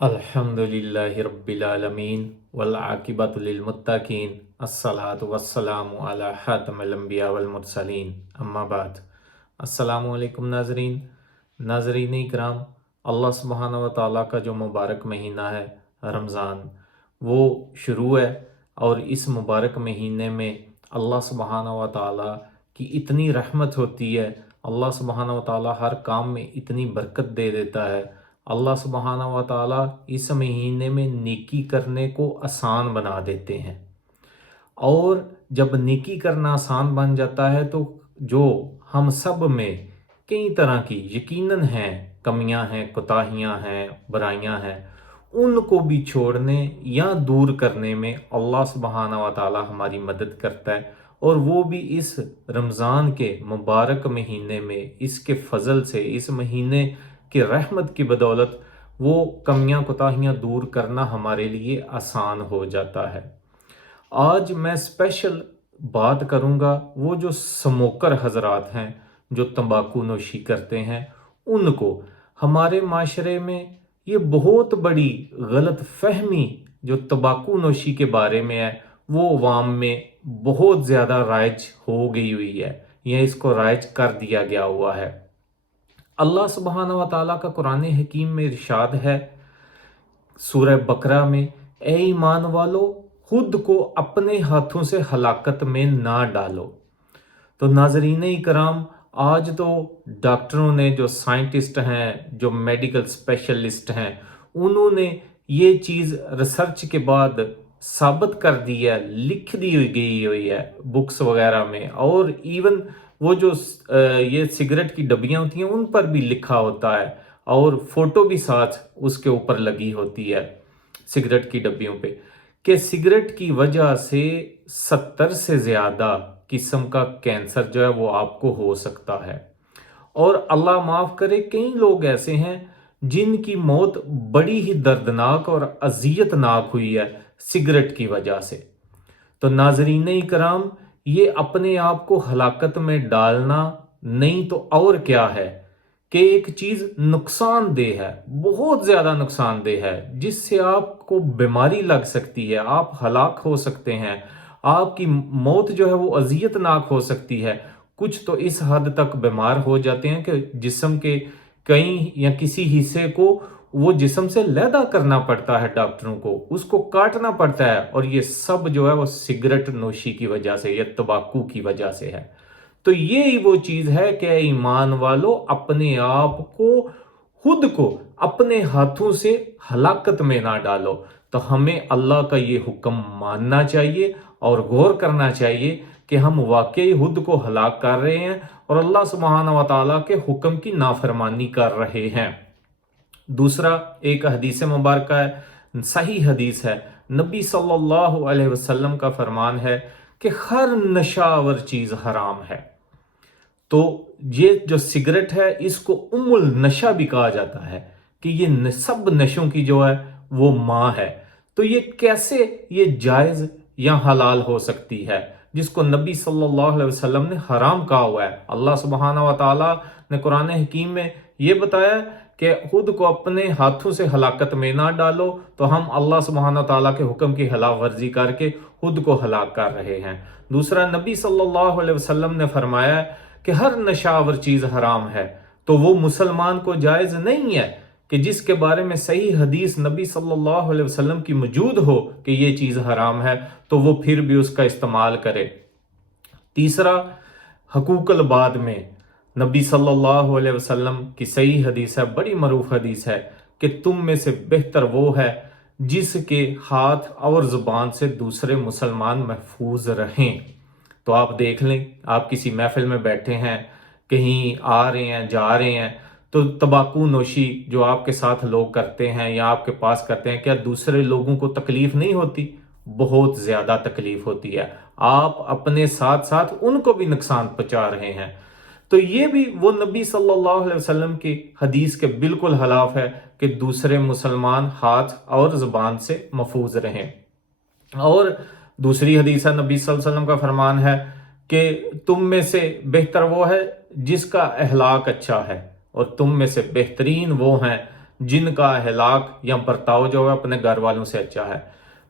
الحمدللہ رب العالمین والعاقبۃ للمتقین الصلاۃ والسلام علی خاتم الانبیاء والمرسلین اما بعد۔ السلام علیکم ناظرین اکرام، اللہ سبحانہ و تعالیٰ کا جو مبارک مہینہ ہے رمضان، وہ شروع ہے، اور اس مبارک مہینے میں اللہ سبحانہ و تعالیٰ کی اتنی رحمت ہوتی ہے، اللہ سبحانہ و تعالیٰ ہر کام میں اتنی برکت دے دیتا ہے۔ اللہ سبحانہ و تعالیٰ اس مہینے میں نیکی کرنے کو آسان بنا دیتے ہیں، اور جب نیکی کرنا آسان بن جاتا ہے تو جو ہم سب میں کئی طرح کی یقیناً ہیں کمیاں ہیں، کوتاہیاں ہیں، برائیاں ہیں، ان کو بھی چھوڑنے یا دور کرنے میں اللہ سبحانہ و تعالیٰ ہماری مدد کرتا ہے، اور وہ بھی اس رمضان کے مبارک مہینے میں اس کے فضل سے، اس مہینے کہ رحمت کی بدولت وہ کمیاں کوتاہیاں دور کرنا ہمارے لیے آسان ہو جاتا ہے۔ آج میں اسپیشل بات کروں گا وہ جو سموکر حضرات ہیں، جو تمباکو نوشی کرتے ہیں، ان کو ہمارے معاشرے میں یہ بہت بڑی غلط فہمی جو تمباکو نوشی کے بارے میں ہے، وہ عوام میں بہت زیادہ رائج ہو گئی ہوئی ہے، یا اس کو رائج کر دیا گیا ہوا ہے۔ اللہ سبحانہ و تعالیٰ کا قرآن حکیم میں ارشاد ہے سورہ بقرہ میں، اے ایمان والو، خود کو اپنے ہاتھوں سے ہلاکت میں نہ ڈالو۔ تو ناظرین اکرام، آج تو ڈاکٹروں نے، جو سائنٹسٹ ہیں، جو میڈیکل اسپیشلسٹ ہیں، انہوں نے یہ چیز ریسرچ کے بعد ثابت کر دی ہے، لکھ دی ہوئی ہے بکس وغیرہ میں، اور ایون وہ جو یہ سگریٹ کی ڈبیاں ہوتی ہیں ان پر بھی لکھا ہوتا ہے، اور فوٹو بھی ساتھ اس کے اوپر لگی ہوتی ہے سگریٹ کی ڈبیوں پہ، کہ سگریٹ کی وجہ سے 70 سے زیادہ قسم کا کینسر جو ہے وہ آپ کو ہو سکتا ہے، اور اللہ معاف کرے کئی لوگ ایسے ہیں جن کی موت بڑی ہی دردناک اور اذیت ناک ہوئی ہے سگریٹ کی وجہ سے۔ تو ناظرین اکرام، یہ اپنے آپ کو ہلاکت میں ڈالنا نہیں تو اور کیا ہے، کہ ایک چیز نقصان دہ ہے، بہت زیادہ نقصان دہ ہے، جس سے آپ کو بیماری لگ سکتی ہے، آپ ہلاک ہو سکتے ہیں، آپ کی موت جو ہے وہ اذیت ناک ہو سکتی ہے۔ کچھ تو اس حد تک بیمار ہو جاتے ہیں کہ جسم کے کہیں یا کسی حصے کو وہ جسم سے علیحدہ کرنا پڑتا ہے، ڈاکٹروں کو اس کو کاٹنا پڑتا ہے، اور یہ سب جو ہے وہ سگریٹ نوشی کی وجہ سے یا تمباکو کی وجہ سے ہے۔ تو یہی وہ چیز ہے کہ ایمان والو، اپنے آپ کو، خود کو اپنے ہاتھوں سے ہلاکت میں نہ ڈالو۔ تو ہمیں اللہ کا یہ حکم ماننا چاہیے اور غور کرنا چاہیے کہ ہم واقعی خود کو ہلاک کر رہے ہیں اور اللہ سبحانہ و تعالیٰ کے حکم کی نافرمانی کر رہے ہیں۔ دوسرا ایک حدیث مبارکہ ہے، صحیح حدیث ہے، نبی صلی اللہ علیہ وسلم کا فرمان ہے کہ ہر نشہ آور چیز حرام ہے۔ تو یہ جو سگریٹ ہے اس کو ام النشہ بھی کہا جاتا ہے، کہ یہ سب نشوں کی جو ہے وہ ماں ہے۔ تو یہ کیسے یہ جائز یا حلال ہو سکتی ہے، جس کو نبی صلی اللہ علیہ وسلم نے حرام کہا ہوا ہے؟ اللہ سبحانہ و تعالیٰ نے قرآن حکیم میں یہ بتایا کہ خود کو اپنے ہاتھوں سے ہلاکت میں نہ ڈالو، تو ہم اللہ سبحانہ تعالیٰ کے حکم کی خلاف ورزی کر کے خود کو ہلاک کر رہے ہیں۔ دوسرا، نبی صلی اللہ علیہ وسلم نے فرمایا کہ ہر نشہ آور چیز حرام ہے، تو وہ مسلمان کو جائز نہیں ہے کہ جس کے بارے میں صحیح حدیث نبی صلی اللہ علیہ وسلم کی موجود ہو کہ یہ چیز حرام ہے، تو وہ پھر بھی اس کا استعمال کرے۔ تیسرا، حقوق العباد میں نبی صلی اللہ علیہ وسلم کی صحیح حدیث ہے، بڑی معروف حدیث ہے، کہ تم میں سے بہتر وہ ہے جس کے ہاتھ اور زبان سے دوسرے مسلمان محفوظ رہیں۔ تو آپ دیکھ لیں، آپ کسی محفل میں بیٹھے ہیں، کہیں آ رہے ہیں، جا رہے ہیں، تو تمباکو نوشی جو آپ کے ساتھ لوگ کرتے ہیں یا آپ کے پاس کرتے ہیں، کیا دوسرے لوگوں کو تکلیف نہیں ہوتی؟ بہت زیادہ تکلیف ہوتی ہے، آپ اپنے ساتھ ساتھ ان کو بھی نقصان پہنچا رہے ہیں۔ تو یہ بھی وہ نبی صلی اللہ علیہ وسلم کی حدیث کے بالکل خلاف ہے کہ دوسرے مسلمان ہاتھ اور زبان سے محفوظ رہیں۔ اور دوسری حدیث ہے، نبی صلی اللہ علیہ وسلم کا فرمان ہے کہ تم میں سے بہتر وہ ہے جس کا اخلاق اچھا ہے، اور تم میں سے بہترین وہ ہیں جن کا اخلاق یا برتاؤ جو ہے اپنے گھر والوں سے اچھا ہے۔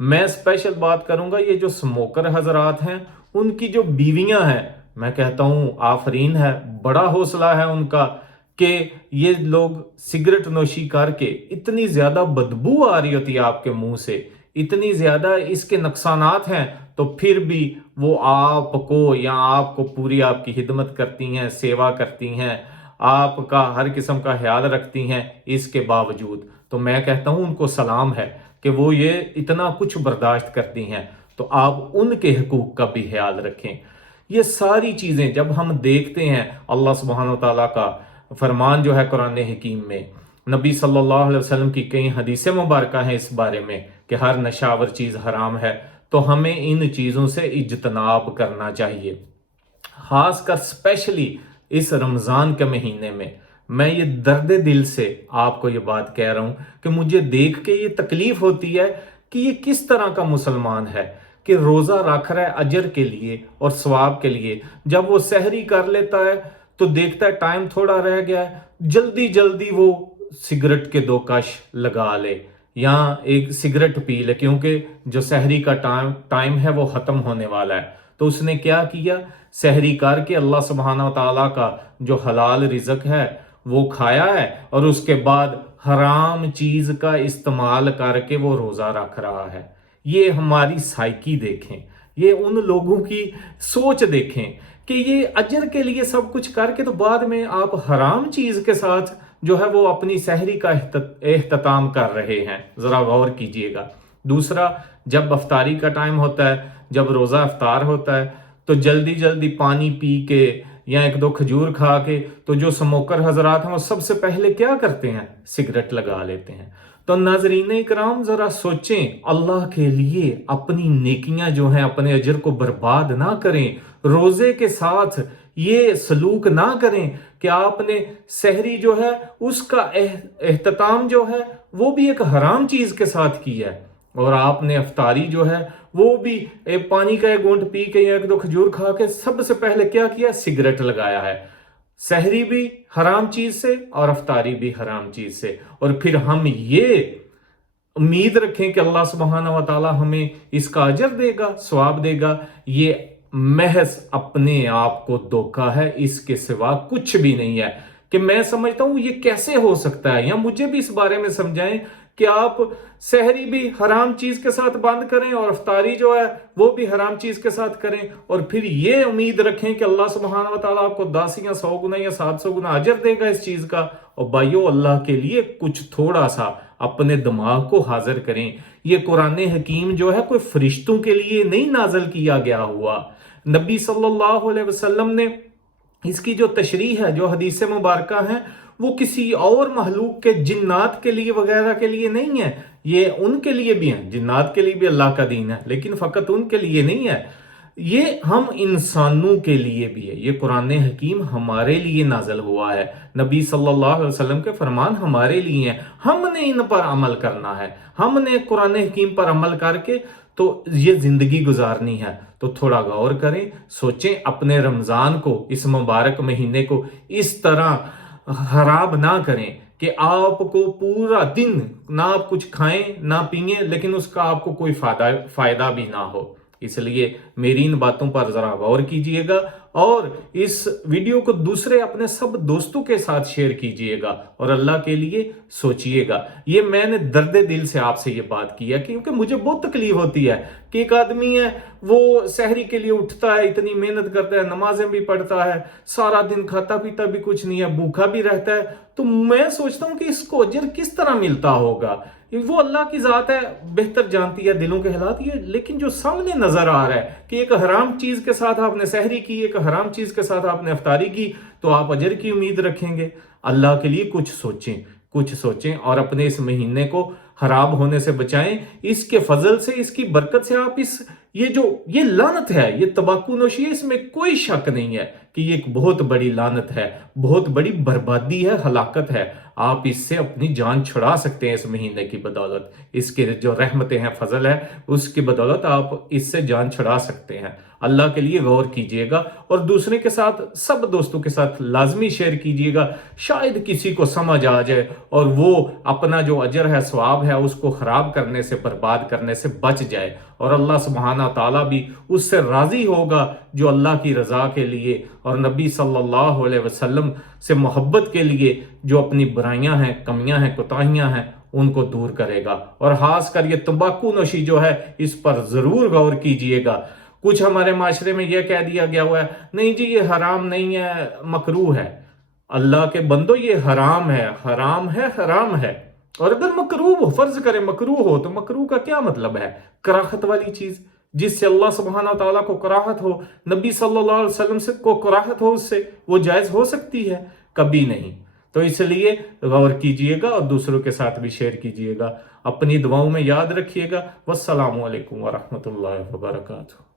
میں اسپیشل بات کروں گا یہ جو سموکر حضرات ہیں، ان کی جو بیویاں ہیں، میں کہتا ہوں آفرین ہے، بڑا حوصلہ ہے ان کا کہ یہ لوگ سگریٹ نوشی کر کے، اتنی زیادہ بدبو آ رہی ہوتی ہے آپ کے منہ سے، اتنی زیادہ اس کے نقصانات ہیں، تو پھر بھی وہ آپ کو یا آپ کو پوری آپ کی خدمت کرتی ہیں، سیوا کرتی ہیں، آپ کا ہر قسم کا خیال رکھتی ہیں اس کے باوجود۔ تو میں کہتا ہوں ان کو سلام ہے کہ وہ یہ اتنا کچھ برداشت کرتی ہیں، تو آپ ان کے حقوق کا بھی خیال رکھیں۔ یہ ساری چیزیں جب ہم دیکھتے ہیں، اللہ سبحانہ و تعالیٰ کا فرمان جو ہے قرآن حکیم میں، نبی صلی اللہ علیہ وسلم کی کئی حدیثیں مبارکہ ہیں اس بارے میں کہ ہر نشاور چیز حرام ہے، تو ہمیں ان چیزوں سے اجتناب کرنا چاہیے۔ خاص کر اسپیشلی اس رمضان کے مہینے میں یہ درد دل سے آپ کو یہ بات کہہ رہا ہوں کہ مجھے دیکھ کے یہ تکلیف ہوتی ہے کہ یہ کس طرح کا مسلمان ہے کہ روزہ رکھ رہا ہے اجر کے لیے اور ثواب کے لیے، جب وہ سحری کر لیتا ہے تو دیکھتا ہے ٹائم تھوڑا رہ گیا ہے، جلدی جلدی وہ سگریٹ کے 2 کش لگا لے یا ایک سگریٹ پی لے، کیونکہ جو سحری کا ٹائم ہے وہ ختم ہونے والا ہے۔ تو اس نے کیا کیا؟ سحری کر کے اللہ سبحانہ و تعالیٰ کا جو حلال رزق ہے وہ کھایا ہے، اور اس کے بعد حرام چیز کا استعمال کر کے وہ روزہ رکھ رہا ہے۔ یہ ہماری سائیکی دیکھیں، یہ ان لوگوں کی سوچ دیکھیں کہ یہ اجر کے لیے سب کچھ کر کے تو بعد میں آپ حرام چیز کے ساتھ جو ہے وہ اپنی سحری کا اختتام کر رہے ہیں۔ ذرا غور کیجئے گا۔ دوسرا، جب افطاری کا ٹائم ہوتا ہے، جب روزہ افطار ہوتا ہے، تو جلدی جلدی پانی پی کے یا 1-2 کھجور کھا کے تو جو سموکر حضرات ہیں وہ سب سے پہلے کیا کرتے ہیں؟ سگریٹ لگا لیتے ہیں۔ تو ناظرین اکرام ذرا سوچیں، اللہ کے لیے اپنی نیکیاں جو ہیں، اپنے اجر کو برباد نہ کریں، روزے کے ساتھ یہ سلوک نہ کریں کہ آپ نے سحری جو ہے اس کا اختتام جو ہے وہ بھی ایک حرام چیز کے ساتھ کیا ہے، اور آپ نے افطاری جو ہے وہ بھی پانی کا 1 گھونٹ پی کے یا 1-2 کھجور کھا کے سب سے پہلے کیا کیا؟ سگریٹ لگایا ہے۔ سحری بھی حرام چیز سے اور افطاری بھی حرام چیز سے، اور پھر ہم یہ امید رکھیں کہ اللہ سبحانہ و تعالی ہمیں اس کا اجر دے گا، ثواب دے گا، یہ محض اپنے آپ کو دھوکا ہے، اس کے سوا کچھ بھی نہیں ہے۔ کہ میں سمجھتا ہوں یہ کیسے ہو سکتا ہے، یا مجھے بھی اس بارے میں سمجھائیں کہ آپ سحری بھی حرام چیز کے ساتھ بند کریں اور افطاری جو ہے وہ بھی حرام چیز کے ساتھ کریں، اور پھر یہ امید رکھیں کہ اللہ سبحانہ و تعالیٰ آپ کو 10 یا 100 گنا یا 700 گنا اجر دے گا اس چیز کا۔ اور بھائیو، اللہ کے لیے کچھ تھوڑا سا اپنے دماغ کو حاضر کریں۔ یہ قرآن حکیم جو ہے کوئی فرشتوں کے لیے نہیں نازل کیا گیا ہوا۔ نبی صلی اللہ علیہ وسلم نے اس کی جو تشریح ہے، جو حدیث مبارکہ ہیں، وہ کسی اور مخلوق کے، جنات کے لیے وغیرہ کے لیے نہیں ہے، یہ ان کے لیے بھی ہیں، جنات کے لیے بھی اللہ کا دین ہے، لیکن فقط ان کے لیے نہیں ہے، یہ ہم انسانوں کے لیے بھی ہے۔ یہ قرآن حکیم ہمارے لیے نازل ہوا ہے، نبی صلی اللہ علیہ وسلم کے فرمان ہمارے لیے ہیں، ہم نے ان پر عمل کرنا ہے، ہم نے قرآن حکیم پر عمل کر کے تو یہ زندگی گزارنی ہے۔ تو تھوڑا غور کریں، سوچیں، اپنے رمضان کو، اس مبارک مہینے کو اس طرح خراب نہ کریں کہ آپ کو پورا دن نہ آپ کچھ کھائیں نہ پئیں، لیکن اس کا آپ کو کوئی فائدہ بھی نہ ہو۔ اس لیے میری ان باتوں پر ذرا غور کیجئے گا، اور اس ویڈیو کو دوسرے اپنے سب دوستوں کے ساتھ شیئر کیجئے گا، اور اللہ کے لیے سوچئے گا۔ یہ میں نے درد دل سے آپ سے یہ بات کی ہے، کیونکہ مجھے بہت تکلیف ہوتی ہے کہ ایک آدمی ہے، وہ سحری کے لیے اٹھتا ہے، اتنی محنت کرتا ہے، نمازیں بھی پڑھتا ہے، سارا دن کھاتا پیتا بھی کچھ نہیں ہے، بھوکا بھی رہتا ہے، تو میں سوچتا ہوں کہ اس کو اجر کس طرح ملتا ہوگا۔ وہ اللہ کی ذات ہے، بہتر جانتی ہے دلوں کے حالات، لیکن جو سامنے نظر آ رہا ہے کہ ایک حرام چیز کے ساتھ آپ نے سحری کی، ایک حرام چیز کے ساتھ آپ نے افطاری کی، تو آپ اجر کی امید رکھیں گے؟ اللہ کے لیے کچھ سوچیں اور اپنے اس مہینے کو خراب ہونے سے بچائیں۔ اس کے فضل سے، اس کی برکت سے آپ یہ لعنت ہے، یہ تمباکو نوشی ہے، اس میں کوئی شک نہیں ہے کہ یہ ایک بہت بڑی لعنت ہے، بہت بڑی بربادی ہے، ہلاکت ہے۔ آپ اس سے اپنی جان چھڑا سکتے ہیں اس مہینے کی بدولت، اس کے جو رحمتیں ہیں، فضل ہے، اس کی بدولت آپ اس سے جان چھڑا سکتے ہیں۔ اللہ کے لیے غور کیجئے گا اور دوسرے کے ساتھ، سب دوستوں کے ساتھ لازمی شیئر کیجئے گا، شاید کسی کو سمجھ آ جائے اور وہ اپنا جو اجر ہے، ثواب ہے، اس کو خراب کرنے سے، برباد کرنے سے بچ جائے، اور اللہ سبحانہ تعالیٰ بھی اس سے راضی ہوگا جو اللہ کی رضا کے لیے اور نبی صلی اللہ علیہ وسلم سے محبت کے لیے جو اپنی برائیاں ہیں، کمیاں ہیں، کوتاہیاں ہیں، ان کو دور کرے گا۔ اور خاص کر یہ تمباکو نوشی جو ہے، اس پر ضرور غور کیجئے گا۔ کچھ ہمارے معاشرے میں یہ کہہ دیا گیا ہوا ہے، نہیں جی یہ حرام نہیں ہے، مکروہ ہے۔ اللہ کے بندو، یہ حرام ہے، حرام ہے، حرام ہے۔ اور اگر مکروہ ہو، فرض کریں مکروہ ہو، تو مکروہ کا کیا مطلب ہے؟ کراہت والی چیز، جس سے اللہ سبحانہ تعالیٰ کو کراہت ہو، نبی صلی اللہ علیہ وسلم سے کو کراہت ہو، اس سے وہ جائز ہو سکتی ہے؟ کبھی نہیں۔ تو اس لیے غور کیجئے گا اور دوسروں کے ساتھ بھی شیئر کیجئے گا۔ اپنی دعاؤں میں یاد رکھیے گا۔ والسلام علیکم ورحمۃ اللہ وبرکاتہ۔